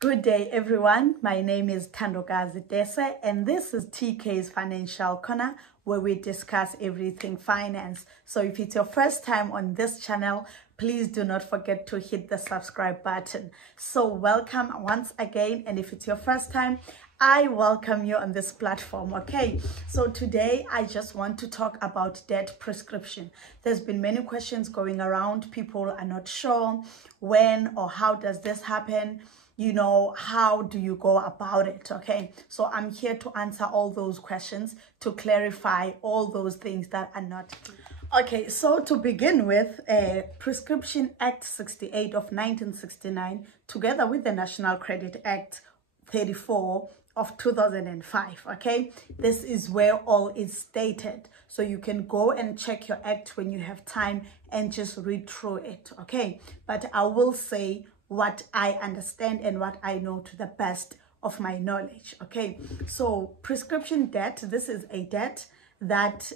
Good day, everyone. My name is Thandokazi Dese, and this is TK's Financial Corner, where we discuss everything finance. So if it's your first time on this channel, please do not forget to hit the subscribe button. So welcome once again, and if it's your first time, I welcome you on this platform. Okay, so today I just want to talk about debt prescription. There's been many questions going around. People are not sure when or how does this happen. You know, how do you go about it? Okay, so I'm here to answer all those questions, to clarify all those things that are not clear. Okay, so to begin with, Prescription Act 68 of 1969, together with the National Credit Act 34 of 2005, okay, this is where all is stated. So you can go and check your act when you have time and just read through it, okay? But I will say what I understand and what I know to the best of my knowledge, okay? So prescription debt, this is a debt that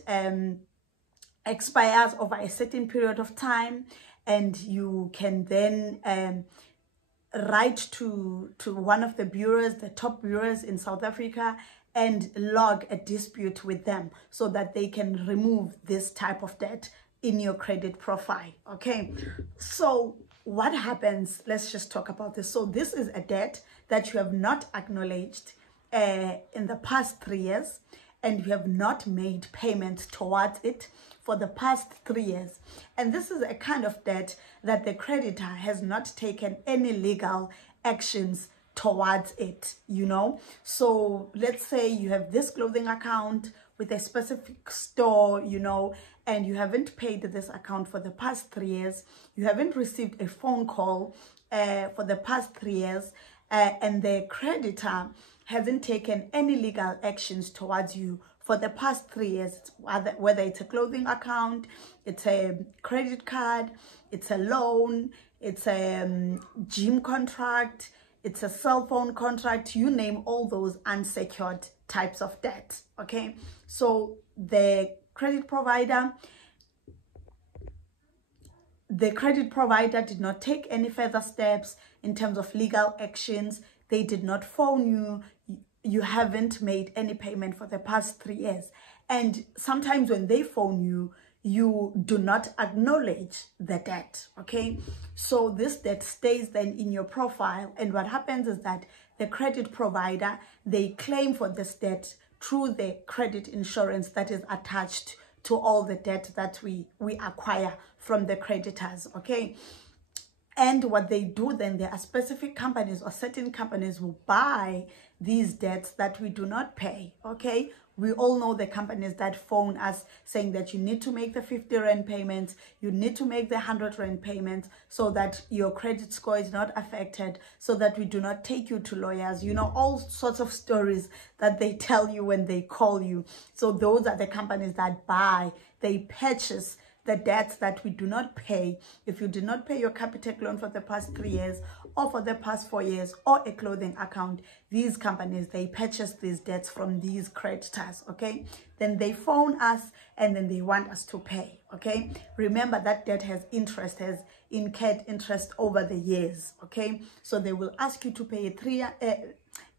expires over a certain period of time, and you can then write to one of the bureaus, the top bureaus in South Africa, and log a dispute with them so that they can remove this type of debt in your credit profile, okay? So what happens, let's just talk about this. So this is a debt that you have not acknowledged in the past 3 years, and you have not made payments towards it for the past 3 years. And this is a kind of debt that the creditor has not taken any legal actions towards it, you know. So let's say you have this clothing account with a specific store, you know, and you haven't paid this account for the past 3 years. You haven't received a phone call for the past 3 years, and the creditor hasn't taken any legal actions towards you for the past 3 years, whether it's a clothing account, it's a credit card, it's a loan, it's a gym contract, it's a cell phone contract, you name all those unsecured types of debt, okay? So the credit provider did not take any further steps in terms of legal actions. They did not phone you. You haven't made any payment for the past 3 years. And sometimes when they phone you, you do not acknowledge the debt, okay? So this debt stays then in your profile. And what happens is that the credit provider, they claim for this debt through the credit insurance that is attached to all the debt that we acquire from the creditors, okay? And what they do then, there are specific companies or certain companies who buy these debts that we do not pay, okay? We all know the companies that phone us saying that you need to make the 50 Rand payments, you need to make the 100 Rand payments so that your credit score is not affected, so that we do not take you to lawyers, you know, all sorts of stories that they tell you when they call you. So those are the companies that buy, they purchase the debts that we do not pay. If you did not pay your Capitec loan for the past 3 years, or for the past 4 years, or a clothing account, these companies, they purchase these debts from these creditors, okay? Then they phone us and then they want us to pay, okay? Remember that debt has interest, has incurred interest over the years, okay? So they will ask you to pay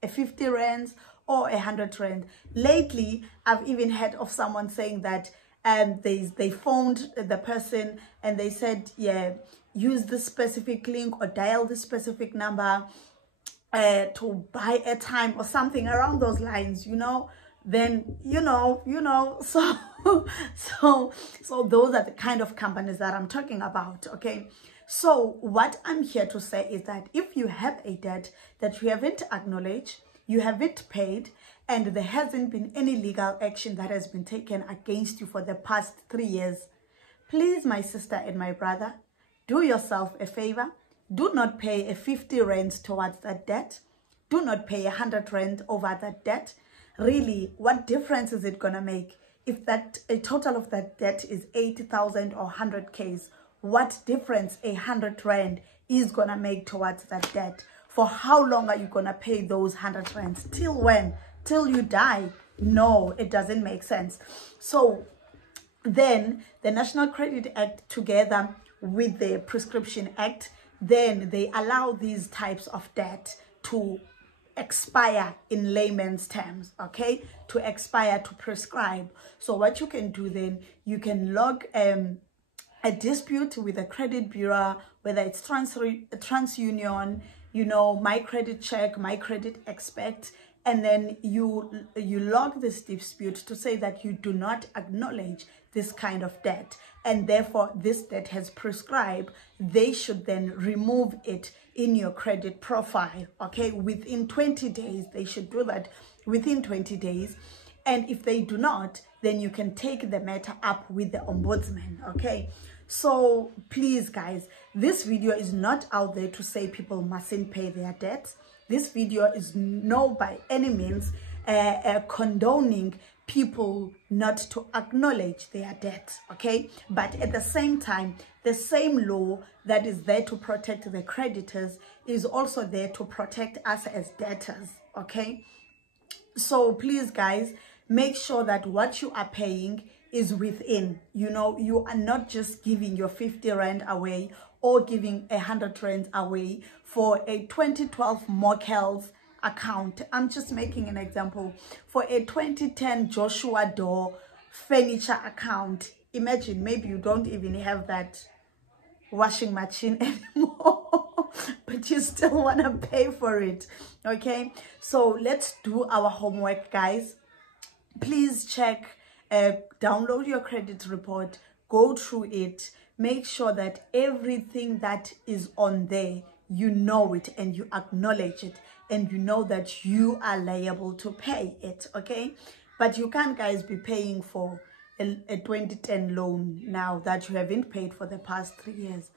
a 50 Rands or 100 Rand. Lately, I've even heard of someone saying that they phoned the person and they said, yeah, use this specific link or dial this specific number to buy airtime or something around those lines, you know. Then you know so so those are the kind of companies that I'm talking about, okay? So what I'm here to say is that if you have a debt that you haven't acknowledged, you haven't paid, and there hasn't been any legal action that has been taken against you for the past 3 years, please, my sister and my brother, do yourself a favor. Do not pay a 50 Rand towards that debt. Do not pay 100 Rand over that debt. Really, what difference is it going to make? If that a total of that debt is 80,000 or 100Ks, what difference 100 Rand is going to make towards that debt? For how long are you going to pay those 100 Rands? Till when? Till you die? No, it doesn't make sense. So then the National Credit Act, together with the Prescription Act, then they allow these types of debt to expire in layman's terms, okay? To expire, to prescribe. So what you can do then, you can log a dispute with a credit bureau, whether it's TransUnion, you know, My Credit Check, My Credit Expert, and then you log this dispute to say that you do not acknowledge this kind of debt, and therefore this debt has prescribed. They should then remove it in your credit profile, okay? Within 20 days, they should do that within 20 days. And if they do not, then you can take the matter up with the ombudsman, okay? So please guys, this video is not out there to say people mustn't pay their debts. This video is no by any means condoning people not to acknowledge their debt, okay? But at the same time, the same law that is there to protect the creditors is also there to protect us as debtors, okay? So please guys, make sure that what you are paying is within, you know, you are not just giving your 50 Rand away or giving 100 Rand away for a 2012 Mokels account. I'm just making an example. For a 2010 Joshua Door furniture account, imagine maybe you don't even have that washing machine anymore, but you still want to pay for it, okay? So let's do our homework, guys. Please check, download your credit report, go through it, make sure that everything that is on there, you know it and you acknowledge it, and you know that you are liable to pay it, okay? But you can't, guys, be paying for a 2010 loan now that you haven't paid for the past 3 years,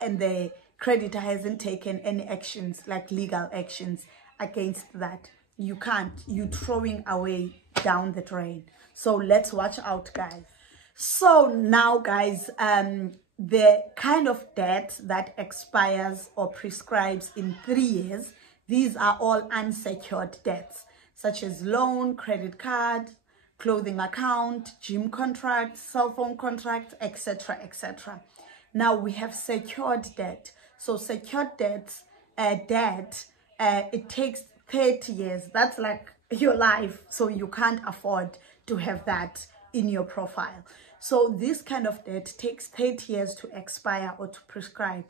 and the creditor hasn't taken any actions, like legal actions against that. You can't. You're throwing away down the drain. So let's watch out, guys. So now, guys, the kind of debt that expires or prescribes in 3 years, these are all unsecured debts, such as loan, credit card, clothing account, gym contract, cell phone contract, etc., etc. Now we have secured debt. So secured debts, it takes 30 years. That's like your life. So you can't afford to have that in your profile. So this kind of debt takes 30 years to expire or to prescribe.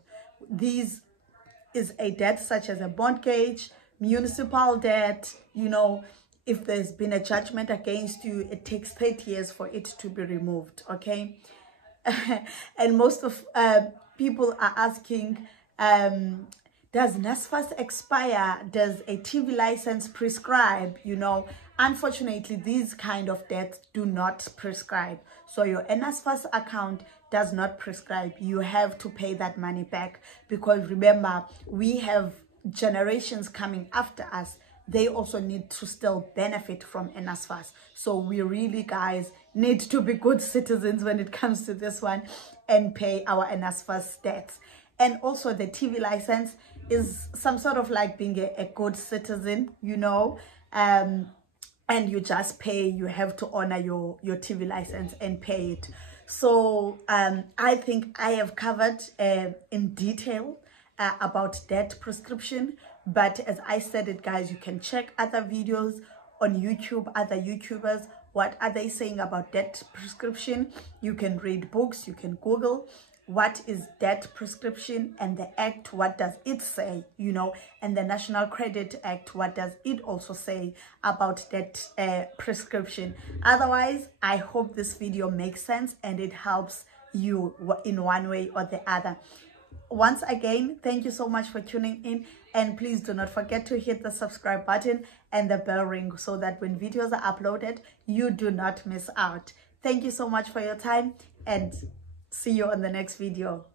These is a debt such as a mortgage, municipal debt, you know. If there's been a judgment against you, it takes 30 years for it to be removed, okay? And most of people are asking, does NSFAS expire? Does a TV license prescribe? You know, unfortunately, these kind of debts do not prescribe. So your NSFAS account does not prescribe. You have to pay that money back, because remember, we have generations coming after us. They also need to still benefit from NSFAS. So we really, guys, need to be good citizens when it comes to this one and pay our NSFAS debts. And also the TV license is some sort of like being a good citizen, you know, and you just pay. You have to honor your TV license and pay it. So I think I have covered in detail about debt prescription. But as I said it, guys, you can check other videos on YouTube, other YouTubers. What are they saying about debt prescription? You can read books, you can Google what is debt prescription, and the act, what does it say, you know, and the National Credit Act, what does it also say about debt prescription. Otherwise, I hope this video makes sense and it helps you in one way or the other. Once again, thank you so much for tuning in, and please do not forget to hit the subscribe button and the bell ring so that when videos are uploaded, you do not miss out. Thank you so much for your time, and see you on the next video.